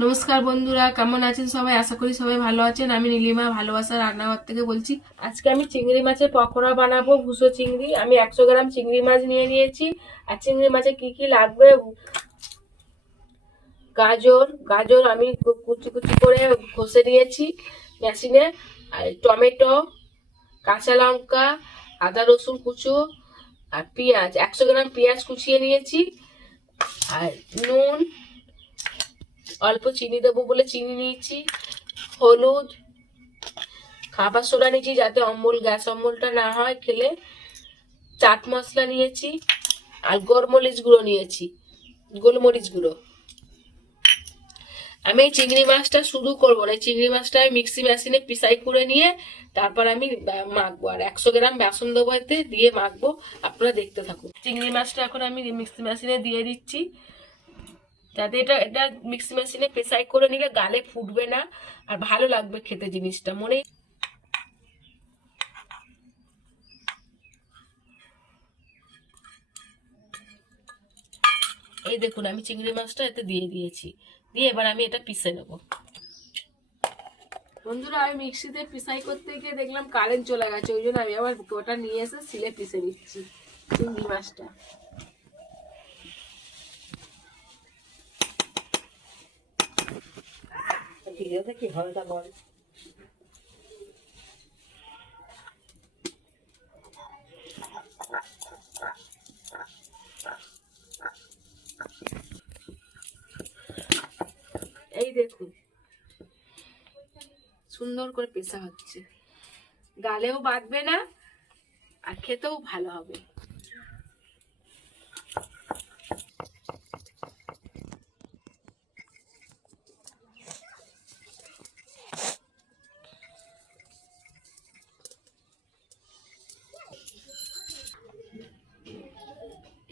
নমস্কার বন্ধুরা, কেমন আছেন সবাই? আশা করি সবাই ভালো আছেন। আমি নীলিমা ভালোবাসা রান্নাঘর থেকে বলছি। আজকে আমি চিংড়ি মাছের পকোড়া বানাবো। ভুসো চিংড়ি, আমি 100 গ্রাম চিংড়ি মাছ নিয়ে নিয়েছি। আর চিংড়ি মাছে কি কি লাগবে: গাজর গাজর আমি কুচি কুচি করে ঘষে নিয়েছি মেশিনে। আর টমেটো, কাঁচা লঙ্কা, আদা রসুন কুচো, আর পেঁয়াজ 100 গ্রাম পেঁয়াজ কুচিয়ে নিয়েছি। আর নুন, অল্প চিনি দেবো বলে চিনি নিয়েছি, হলুদ, খাবার সোডা নিয়েছি যাতে গ্যাস অম্বলটা না হয় খেলে, চাট মশলা নিয়েছি, আর গোলমরিচ গুঁড়ো। আমি এই চিংড়ি মাছটা শুধু করবো না, চিংড়ি মাছটা আমি মিক্সি মেশিনে পিসাই করে নিয়ে তারপর আমি মাখবো। আর 100 গ্রাম বেসন দেবো, এতে দিয়ে মাখবো। আপনারা দেখতে থাকুন। চিংড়ি মাছটা এখন আমি মিক্সি মেশিনে দিয়ে দিচ্ছি, যাতে এটা এটা মিক্সি মেশিনে পেসাই করে নিলে গালে ফুটবে না আর ভালো লাগবে খেতে জিনিসটা। এই দেখুন, আমি চিংড়ি মাছটা এতে দিয়ে দিয়েছি, দিয়ে এবার আমি এটা পিষে নেব। বন্ধুরা, আমি মিক্সিতে পিসাই করতে গিয়ে দেখলাম কারেন্ট চলে গেছে, ওই জন্য আমি আবার ওটা নিয়ে এসে সিলে পিষে নিচ্ছি চিংড়ি মাছটা। ভিডিওতে কি হবে তা বল। এই দেখুন, সুন্দর করে পেশা হচ্ছে, গালেও বাঁধবে না আর খেতেও ভালো হবে।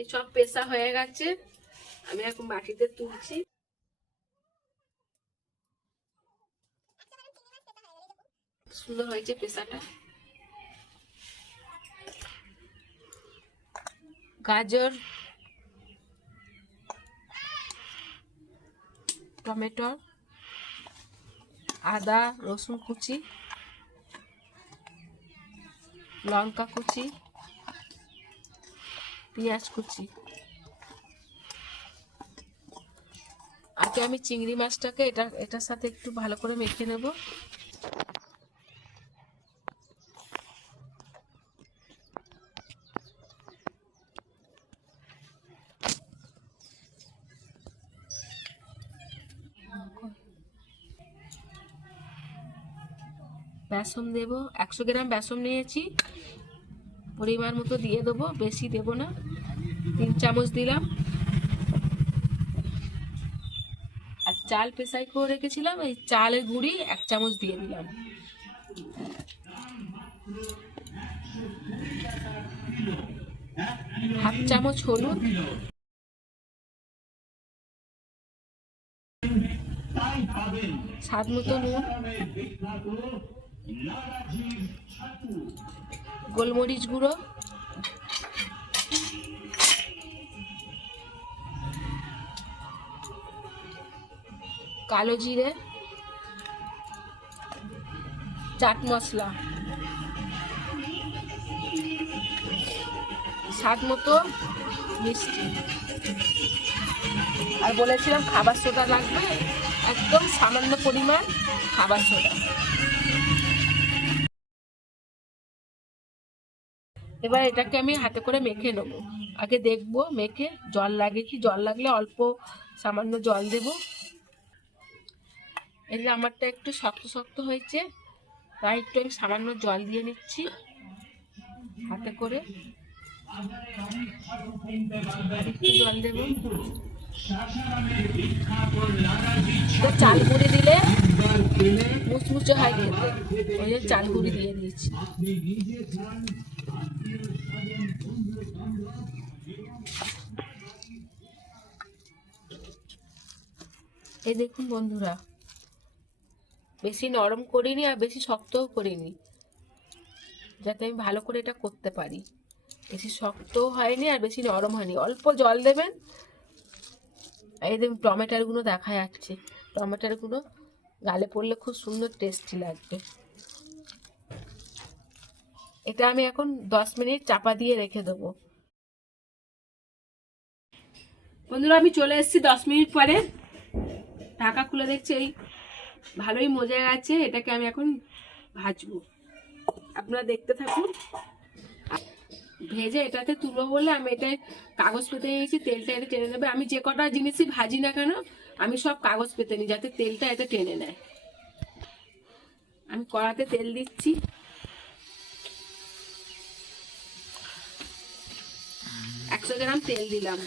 এই সব পেশা হয়ে গেছে, আমি এখন বাটিতে তুলছি। সুন্দর হয়েছে পেশাটা। গাজর, টমেটো, আদা রসুন কুচি, লঙ্কা কুচি, পেঁয়াজ কুচি। আগে আমি চিংড়ি মাছটাকে এটার সাথে একটু ভালো করে মেখে নেব। বেসন দেব, 100 গ্রাম বেসন নিয়েছি, পরিমাণ মতো দিয়ে দেবো, বেশি দেব না, 3 চামচ দিলাম। আর চাল পেশাই করে রেখেছিলাম, এই চালের গুঁড়ি 1 চামচ দিয়ে দিলাম। হাফ চামচ হলুদ, স্বাদ মতো নুন, গোলমরিচ গুঁড়ো, কালো জিরে, চাট মশলা, স্বাদ মতো মিষ্টি। আর বলেছিলাম খাবার সোডা লাগবে, একদম সামান্য পরিমাণ খাবার সোডা। এবার এটাকে আমি হাতে করে মেখে নেবো। আগে দেখবো মেখে জল লাগে কি, জল লাগলে অল্প সামান্য জল দেব। এই যে আমারটা একটু শক্ত শক্ত হয়েছে, তাই একটু আমি সামান্য জল দিয়ে নিচ্ছি হাতে করে। একটু জল দেব। চাল গুঁড়ি দিলে মুচমুচে হয় খেতে, ওই জন্য চাল গুঁড়ি দিয়ে দিয়েছি। এই দেখুন বন্ধুরা, বেশি নরম করিনি আর বেশি শক্তও করিনি, যাতে আমি ভালো করে এটা করতে পারি। বেশি শক্তও হয়নি আর বেশি নরম হয়নি। অল্প জল দেবেন, এই দেখুন টমেটোগুলো দেখা যাচ্ছে, টমেটোগুলো গালে পড়লে খুব সুন্দর টেস্টি লাগবে। এটা আমি এখন 10 মিনিট চাপা দিয়ে রেখে দেবো। বন্ধুরা আমি চলে এসেছি 10 মিনিট পরে, ঢাকা খুলে দেখছি এই ভালোই মজে গেছে। এটাকে আমি এখন ভাজবো, আপনারা দেখতে থাকুন। ভেজে এটাতে তুলবো বলে আমি এটা কাগজ পেতে নিয়েছি, তেলটা এটা টেনে নেবে। আমি যে কটা জিনিসই ভাজি না কেন আমি সব কাগজ পেতে নিই যাতে তেলটা এটা টেনে নেয়। আমি কড়াতে তেল দিচ্ছি, একশো গ্রাম তেল দিলাম।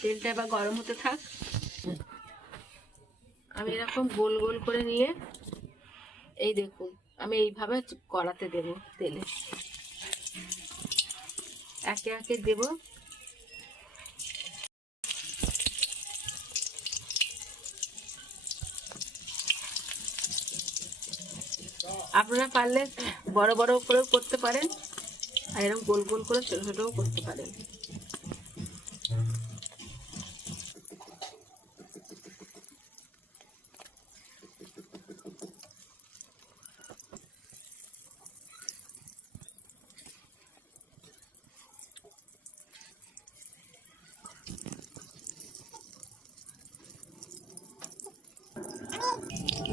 তেলটা এবার গরম হতে থাক। আমি এরকম গোল গোল করে নিয়ে এই দেখুন আমি এইভাবে কড়াতে দেব, তেলে একে একে দেব। আপনারা পারলে বড় বড় করেও করতে পারেন, আর এরকম গোল গোল করে ছোট ছোটও করতে পারেন।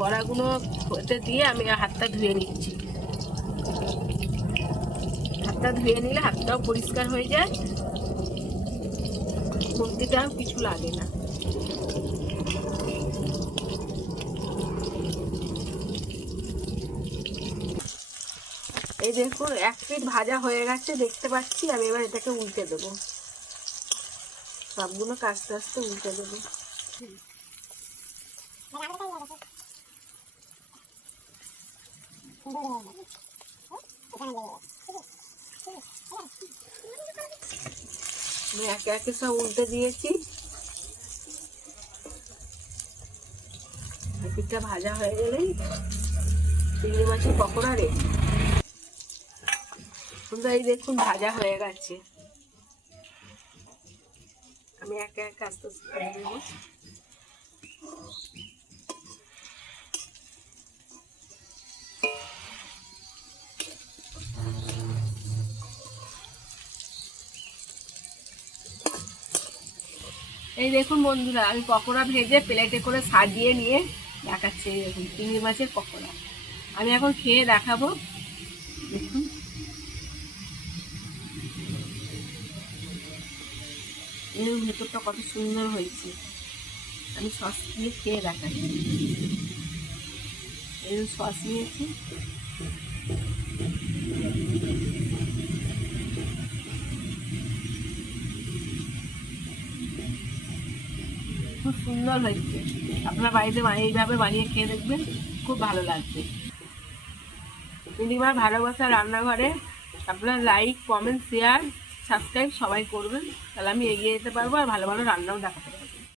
বড়াগুলো হতে দিয়ে আমি হাতটা ধুয়ে নিচ্ছি। হাতটা ধুয়ে নিলে হাতটাও পরিষ্কার হয়ে যায়, খুন্তিটাও কিছু লাগে না। এই দেখুন 1 পিঠ ভাজা হয়ে গেছে দেখতে পাচ্ছি। আমি এবার এটাকে উল্টে দেবো, সবগুলো আস্তে আস্তে উল্টে দেবো। আমি একে একে সব উল্টে দিয়েছি। পিঠটা ভাজা হয়ে গেলেই চিংড়ি মাছের পকোড়া রেডি। সুন্দর এই দেখুন ভাজা হয়ে গেছে। আমি একে একে আস্তে আস্তে করে দেবো। এই দেখুন বন্ধুরা আমি পকোড়া ভেজে প্লেটে করে সাজিয়ে নিয়ে দেখাচ্ছি। এই দেখুন চিংড়ি মাছের পকোড়া আমি এখন খেয়ে দেখাবো। দেখুন এর ভেতরটা কত সুন্দর হয়েছে। আমি সস দিয়ে খেয়ে দেখাচ্ছি। এই সস নিয়েছি, খুব সুন্দর হয়েছে। আপনার বাড়িতে এইভাবে বানিয়ে খেয়ে দেখবেন, খুব ভালো লাগবে। দিদিমার ভালোবাসা রান্নাঘরে আপনার লাইক কমেন্ট শেয়ার সাবস্ক্রাইব সবাই করবেন, তাহলে আমি এগিয়ে যেতে পারবো আর ভালো ভালো রান্নাও দেখাতে পারবো।